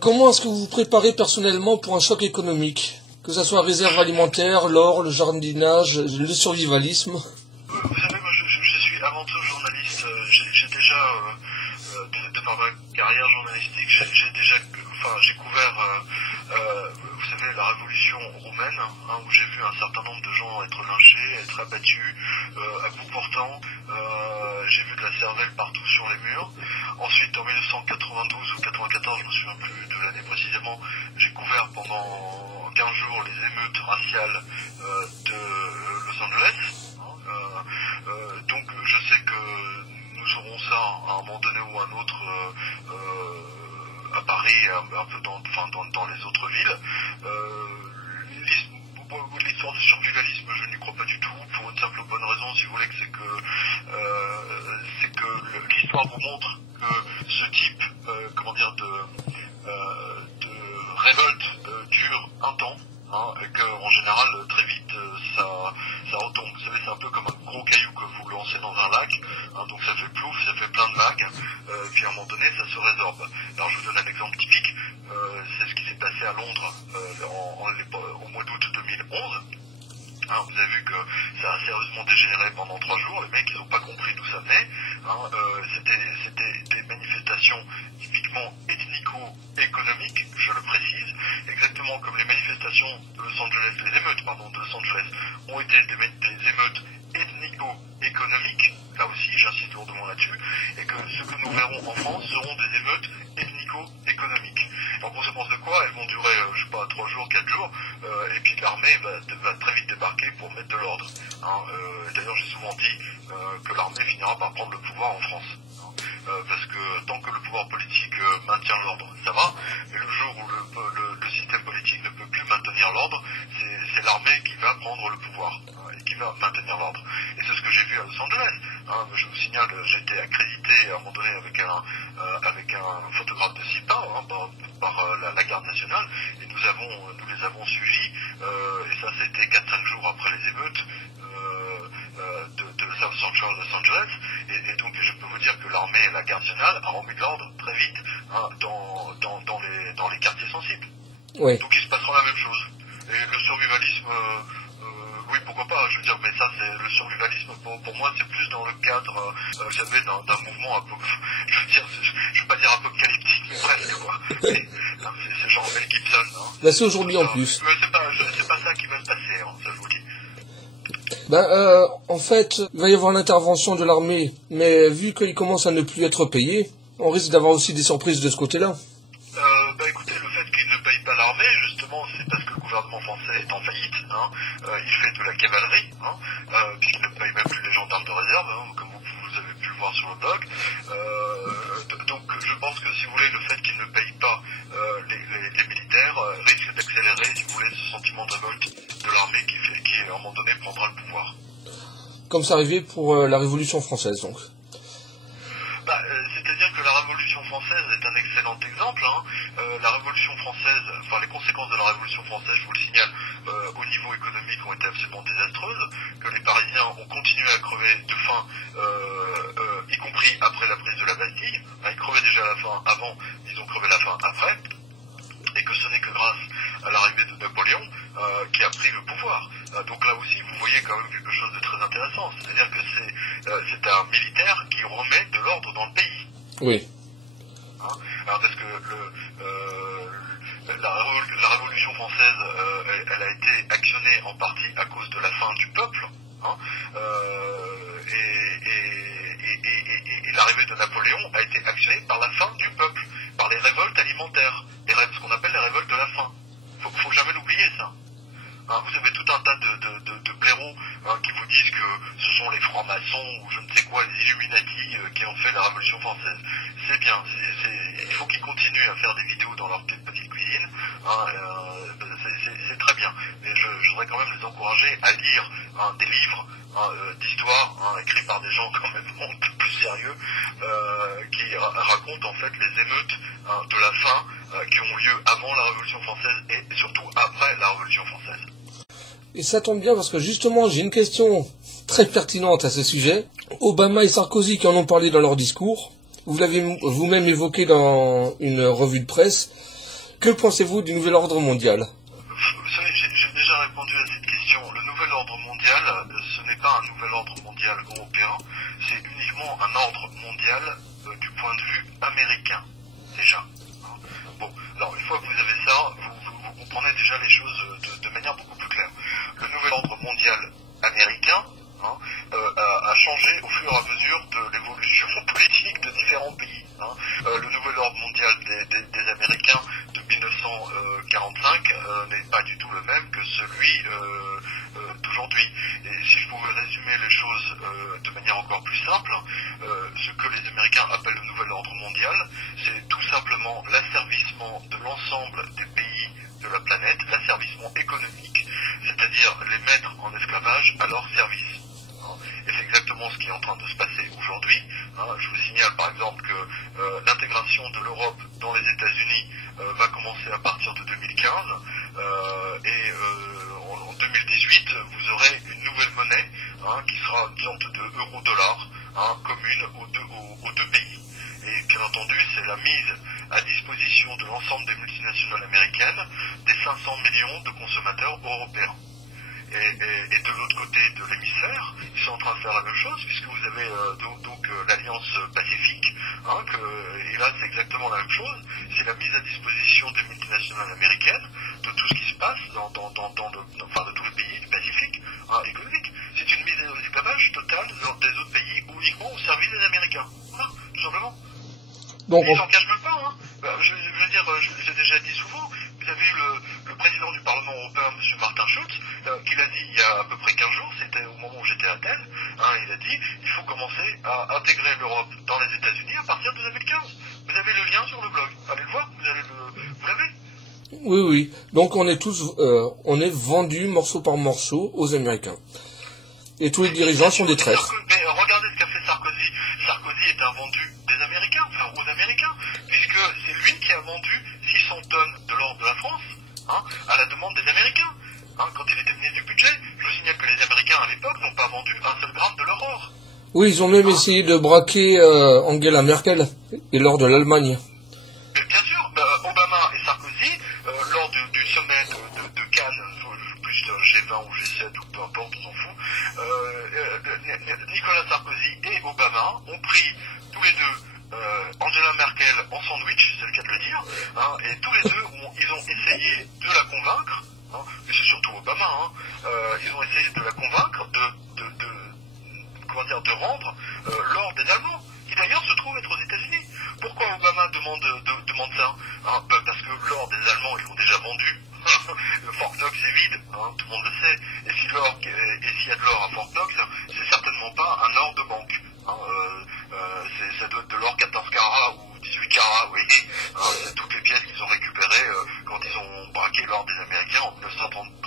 Comment est-ce que vous vous préparez personnellement pour un choc économique? Que ce soit réserve alimentaire, l'or, le jardinage, le survivalisme? Vous savez, moi je suis avant tout journaliste. J'ai déjà, de par ma carrière journalistique, j'ai couvert, vous savez, la révolution roumaine, où j'ai vu un certain nombre de gens être lynchés, être abattus, à bout portant. J'ai vu de la cervelle partout sur les murs. Ensuite, en 1992 ou 94, je me souviens plus de l'année précisément, j'ai couvert pendant 15 jours les émeutes raciales de Los Angeles. Donc je sais que nous aurons ça à un moment donné ou à un autre à Paris, un peu dans les autres villes. L'histoire du survivalisme, je n'y crois pas du tout, pour une simple bonne raison, si vous voulez, c'est que l'histoire vous montre que ce type, de révolte dure un temps, et qu'en général, très vite, ça retombe. Vous savez, c'est un peu comme un gros caillou que vous lancez dans un lac, donc ça fait plouf, ça fait plein de vagues, puis à un moment donné, ça se résorbe. Alors je vous donne un exemple typique, c'est ce qui s'est passé à Londres au mois d'août 2011. Vous avez vu que ça a sérieusement dégénéré pendant 3 jours. Les mecs, ils n'ont pas compris d'où ça venait. C'était des manifestations typiquement ethnico-économiques, je le précise, exactement comme les manifestations de Los Angeles, les émeutes, de Los Angeles, ont été des émeutes ethnico-économiques. Là aussi, j'insiste lourdement là-dessus, et que ce que nous verrons en France seront des émeutes ethnico-économiques. En conséquence de quoi, elles vont durer, 3 jours, 4 jours, et puis l'armée va très vite débarquer pour mettre de l'ordre. D'ailleurs, j'ai souvent dit que l'armée finira par prendre le pouvoir en France. Parce que tant que le pouvoir politique maintient l'ordre, ça va, mais le jour où le système politique ne peut plus maintenir l'ordre, c'est l'armée qui va prendre le pouvoir et qui va maintenir l'ordre. Et c'est ce que j'ai vu à Los Angeles. Je vous signale, j'ai été accrédité à un moment donné avec un photographe de CIPA par la garde nationale, et nous les avons suivis, et ça c'était 4-5 jours après les émeutes de Los Angeles, et donc je peux vous dire que l'armée et la garde nationale a remis de l'ordre très vite dans les quartiers sensibles. Oui. Donc il se passera la même chose. Et le survivalisme, oui, pourquoi pas, je veux dire, mais ça, c'est le survivalisme, pour moi, c'est plus dans le cadre, vous savez, d'un mouvement, je veux pas dire apocalyptique, mais presque, quoi. C'est genre Mel Gibson. Là, c'est aujourd'hui en plus. Mais c'est pas ça qui va se passer, ça je vous dis. En fait, il va y avoir l'intervention de l'armée, mais vu qu'il commence à ne plus être payé, on risque d'avoir aussi des surprises de ce côté-là. Écoutez, le fait qu'il ne paye pas l'armée, justement, c'est parce que le gouvernement français est en faillite. Il fait de la cavalerie, puisqu'il ne paye même plus les gendarmes de réserve, comme vous avez pu le voir sur le blog. Donc je pense que, si vous voulez, le fait qu'il ne paye pas les militaires risque d'accélérer, si vous voulez, ce sentiment de révolte de l'armée qui à un moment donné prendra le pouvoir. Comme c'est arrivé pour la Révolution française, donc. C'est-à-dire que la Révolution française est un excellent exemple. La Révolution française, les conséquences de la Révolution française, je vous le signale, au niveau économique ont été absolument désastreuses, que les Parisiens ont continué à crever de faim, y compris après la prise de la Bastille. Ils crevaient déjà la faim avant, ils ont crevé la faim après, et que ce n'est que grâce à l'arrivée de Napoléon qui a pris le pouvoir. Donc là aussi, vous voyez quand même quelque chose de très intéressant, c'est-à-dire que c'est un militaire qui remet de l'ordre dans le pays. Oui. Alors parce que la Révolution française, elle a été actionnée en partie à cause de la faim du peuple, et l'arrivée de Napoléon a été actionnée par la faim du peuple, par les révoltes alimentaires, ce qu'on appelle les révoltes de la faim. Faut jamais l'oublier, ça. Vous avez tout un tas de blaireaux qui vous disent que ce sont les francs-maçons ou je ne sais quoi, les Illuminati qui ont fait la Révolution française. C'est bien, il faut qu'ils continuent à faire des vidéos dans leur petite cuisine, c'est très bien. Mais je voudrais quand même les encourager à lire des livres d'histoire écrits par des gens quand même un peu plus sérieux qui racontent en fait les émeutes de la faim qui ont lieu avant la Révolution française et surtout après la Révolution française. Et ça tombe bien parce que justement j'ai une question très pertinente à ce sujet. Obama et Sarkozy qui en ont parlé dans leur discours, Vous l'avez vous-même évoqué dans une revue de presse. Que pensez-vous du nouvel ordre mondial? Vous savez, j'ai déjà répondu à cette question. Le nouvel ordre mondial, ce n'est pas un nouvel ordre mondial européen, c'est uniquement un ordre mondial du point de vue américain, déjà. Bon, alors une fois que vous avez ça, vous comprenez déjà les choses de manière beaucoup plus claire. Le nouvel ordre mondial américain a changé au fur et à mesure de l'évolution politique de différents pays. Le nouvel ordre mondial des Américains de 1945 n'est pas du tout le même que celui d'aujourd'hui. Et si je pouvais résumer les choses de manière encore plus simple, ce que les Américains appellent le nouvel ordre mondial, c'est tout simplement l'asservissement de l'ensemble des pays de la planète, l'asservissement économique, c'est-à-dire les mettre en esclavage à leur service. Et c'est exactement ce qui est en train de se passer aujourd'hui. Je vous signale par exemple que l'intégration de l'Europe dans les États-Unis va commencer à partir de 2015 et en 2018 vous aurez une nouvelle monnaie qui sera une sorte de euro-dollar commune aux deux pays. Et bien entendu c'est la mise à disposition de l'ensemble des multinationales américaines des 500 millions de consommateurs européens. Et de l'autre côté de l'hémisphère, ils sont en train de faire la même chose, puisque vous avez donc l'Alliance Pacifique, et là c'est exactement la même chose, c'est la mise à disposition des multinationales américaines de tout ce qui se passe de tous les pays du Pacifique économique. C'est une mise à l'esclavage totale des autres pays uniquement au service des Américains. Voilà, tout simplement. Donc, ils s'en cachent même pas. Je veux dire, je l'ai déjà dit souvent, vous avez eu le président du Parlement européen, M. Martin Schulz, qui l'a dit il y a à peu près 15 jours, c'était au moment où j'étais à Athènes, il a dit il faut commencer à intégrer l'Europe dans les États-Unis à partir de 2015. Vous avez le lien sur le blog, allez le voir, vous l'avez. Oui. Donc on est vendus morceau par morceau aux Américains. Et tous les dirigeants sont des traîtres. Mais regardez ce qu'a fait Sarkozy. Sarkozy est un vendu des Américains, aux Américains, puisque c'est lui qui a vendu 600 tonnes de l'or de la France à la demande des Américains. Quand il était ministre du budget, je vous signale que les Américains à l'époque n'ont pas vendu un seul gramme de leur or. Oui, ils ont même essayé de braquer Angela Merkel et l'or de l'Allemagne. Mais bien sûr, Obama et Sarkozy, lors du sommet de Cannes, plus G20 ou G7 ou peu importe, on s'en fout, Nicolas Sarkozy et Obama ont pris tous les deux Angela Merkel en sandwich, c'est le cas de le dire, et tous les deux ils ont essayé de la convaincre, et c'est surtout Obama, ils ont essayé de la convaincre de rendre l'or des Allemands, qui d'ailleurs se trouve être aux États-Unis. Pourquoi Obama demande ça parce que l'or des Allemands, ils l'ont déjà vendu. Le Fort Knox est vide, tout le monde le sait. Et s'il y a de l'or à Fort Knox, c'est certainement pas un or de banque. Ça doit être de l'or 14 carats ou 18 carats, oui. C'est toutes les pièces qu'ils ont récupérées quand ils ont braqué l'or des Américains en 1932.